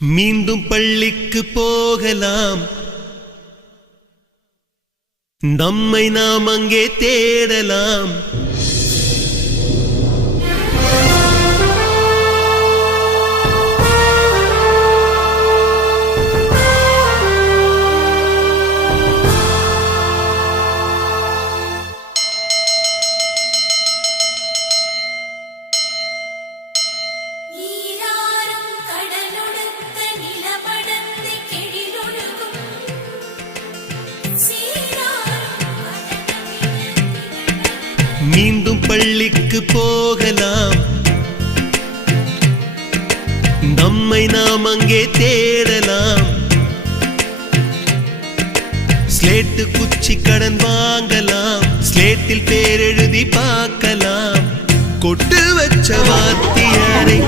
மீண்டும் பள்ளிக்கு போகலாம், நம்மை நாம் அங்கே தேடலாம். மீண்டும் பள்ளிக்கு போகலாம், நம்மை நாம் அங்கே தேடலாம். ஸ்லேட்டு குச்சி கடன் வாங்கலாம், ஸ்லேட்டில் பேர் எழுதி பார்க்கலாம். கொட்டு வச்ச வாத்தியாரை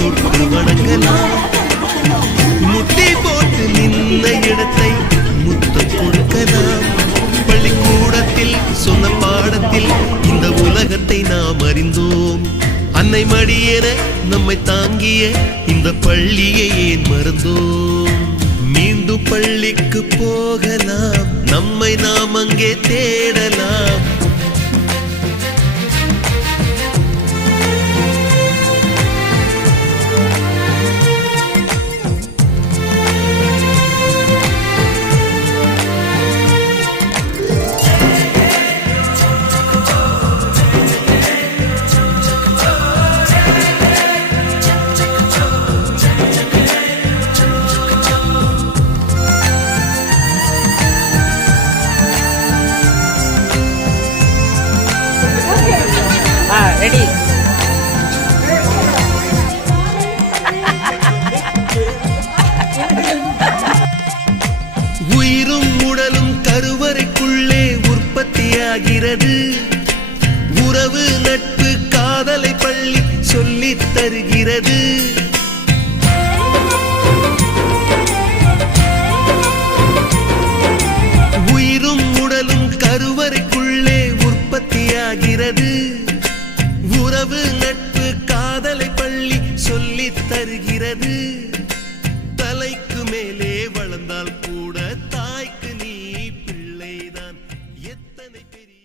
தொட்டு வணங்கலாம், முட்டி போட்டு நின்ன இடத்தை முத்தம் கொடுக்கலாம். பள்ளிக்கூடத்தில் சொன்ன பாடத்தில் இந்த உலகத்தை நாம் அறிந்தோம். அன்னை மடியென நம்மை தாங்கிய இந்த பள்ளியை ஏன் மறந்தோம்? மீண்டும் பள்ளிக்கு போகலாம், நம்மை நாம் அங்கே தேடலாம். ரெடி. உயிரும் உடலும் கருவறைக்குள்ளே உற்பத்தியாகிறது. உறவு நட்பு காதலை பள்ளி சொல்லித் தருகிறது. உயிரும் உடலும் கருவறைக்குள்ளே உற்பத்தியாகிறது. உறவு நட்பு காதலை பள்ளி சொல்லித் தருகிறது.